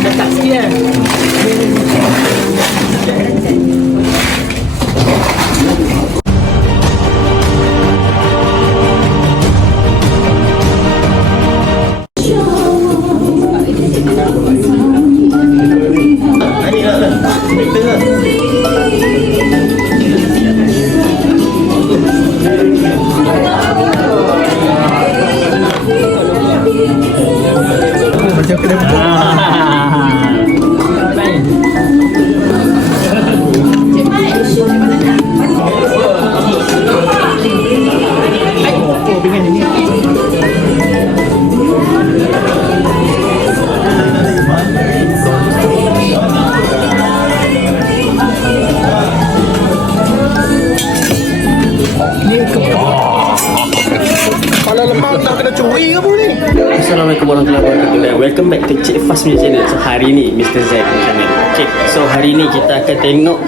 Yeah. Fast punya channel. So hari ni Mr. Zaid punya channel. Okay so hari ni kita akan tengok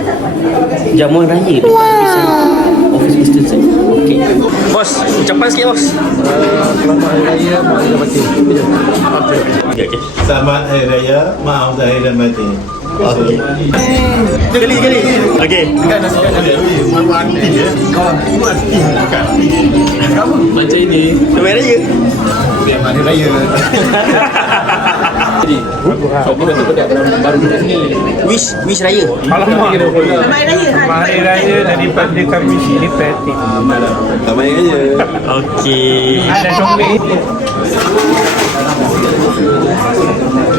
Jamuan raya dekat wow. Office Mr. Zaid. Okay. Bos, ucapan sikit bos. Selamat Hari Raya Mak Ayah Batin. Okay, okay. Selamat Hari Raya, maaf zahir dan batin. Okay Sekali, sekali Okay Macam ini. Jamuan raya. Hari Raya. Jadi Shopee dah terpedak Baru duduk sini. Wish, wish raya. Alamak. Hari Raya daripada kami sini Petik Selamat Hari Raya. Okay Ada coklat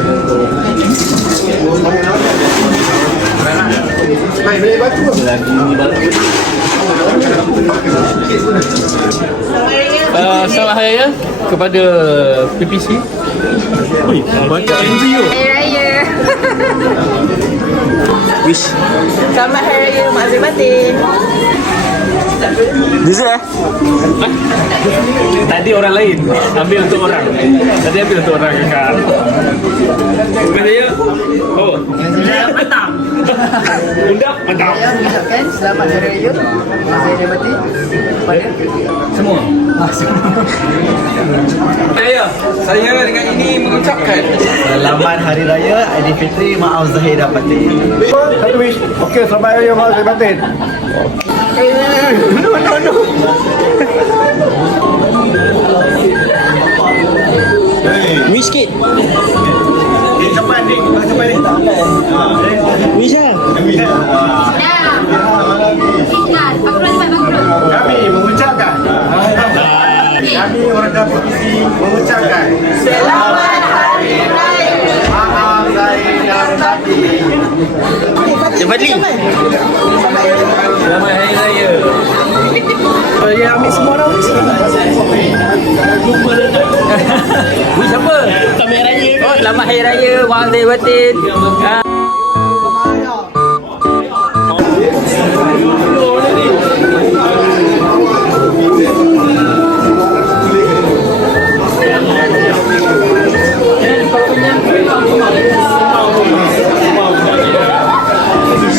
uh, Selamat Hari Raya Kepada PPC Macam NGO Hari Raya. Wish. Selamat Hari Raya Mak Zai Batin. Dessert eh? Tadi orang lain Ambil untuk orang. Tadi ambil untuk orang kakak. Selamat Raya Oh. Mantap Undang Mantap Saya mengucapkan selamat Hari Raya Mak Ayah Batin kepada Semua Raya Saya dengan ini mengucapkan Selamat Hari Raya Aidilfitri Maaf Zahir dan Batin. Satu wish. Okey, selamat Hari Raya, maaf zahir batin. No, no, no. Wish sikit Eh, lah. Kami mengucapkan. Kami orang dapat isi mengucapkan. Selamat Hari Raya. Maaf zahir dan. Cik Fadli Selamat Hari Raya Saya ambil semua orang. Wish selamat hari raya Maaf Zahir Batin Ah.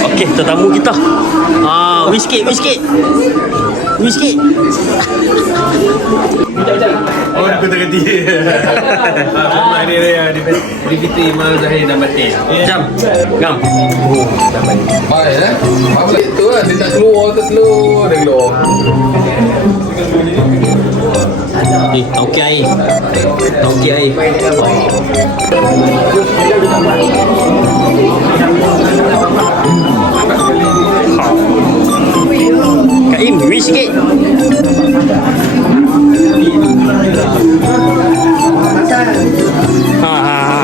Okey, tetamu kita. Wish sikit, wish sikit. Wish sikit. Oh, aku tak kerti. Selamat Hari Raya. Di Fitri Imal Zahir dan Batin Jam. Ngam. Baik eh Apa itu lah Dia tak keluar ke slow Dia keluar Eh, tauki air. Tauki air. Kaim, wish sikit. Ha ha ha.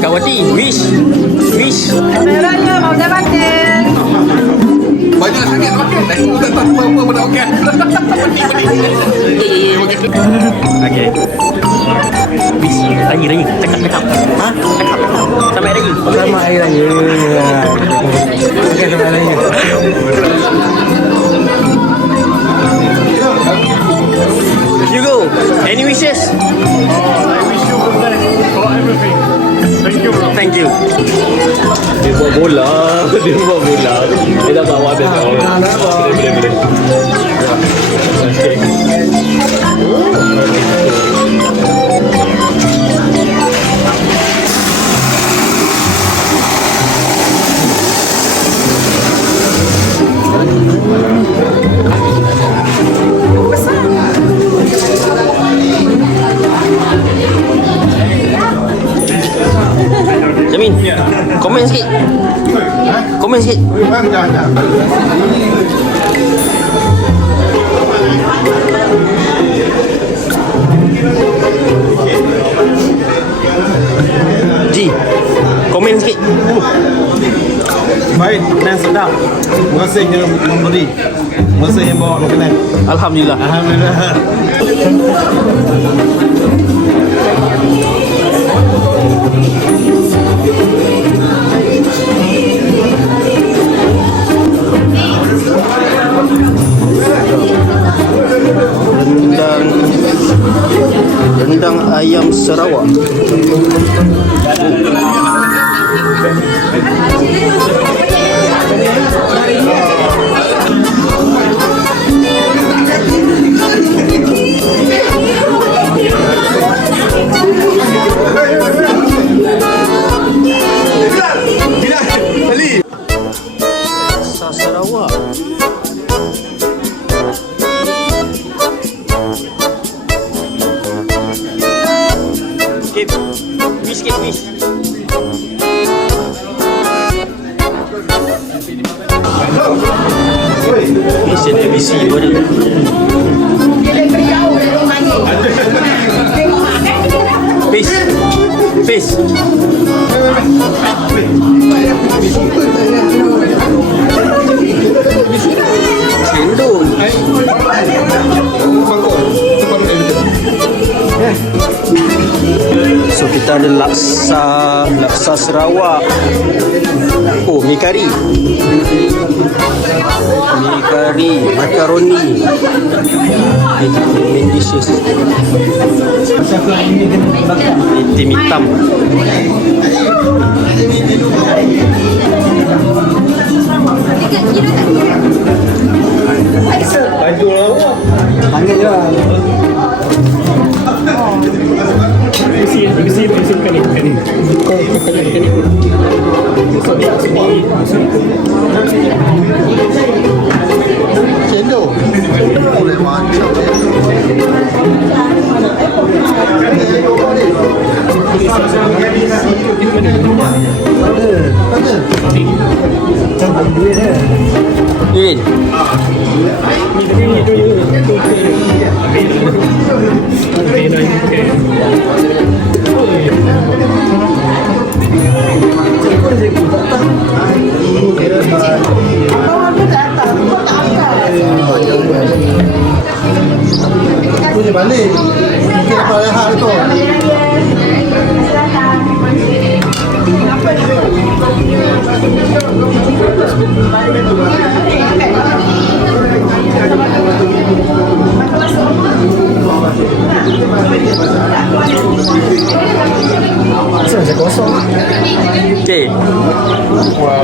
Kawati, wish. Wish. Hari Raya Mak Zai Batin. Banyak sangat makan Aku tak tahu apa-apa pada makan Okey. Wish. Raya, raya. Cakap, cakap. Ha? Cakap, cakap. Sampai raya. Selamat Hari Raya. Sikit. Ji, komen sikit. Baik, dan sedap. Terima kasih yang memberi. Terima kasih yang bawa makanan. Alhamdulillah. Alhamdulillah. Mission ABC pun ada. Peace. Peace. So kita ada laksa laksa Sarawak. Oh, mi kari. Mi kari, makaroni. Main dishes. Tim hitam. Panggil je lah. Isi, isi, isi bukan ni, bukan ni. Bukan ni, bukan ni. Sedih, sedih. Cendol. Boleh macam Macam duit dia. Yun. Punya Macam macam kosong. Okay. Wah,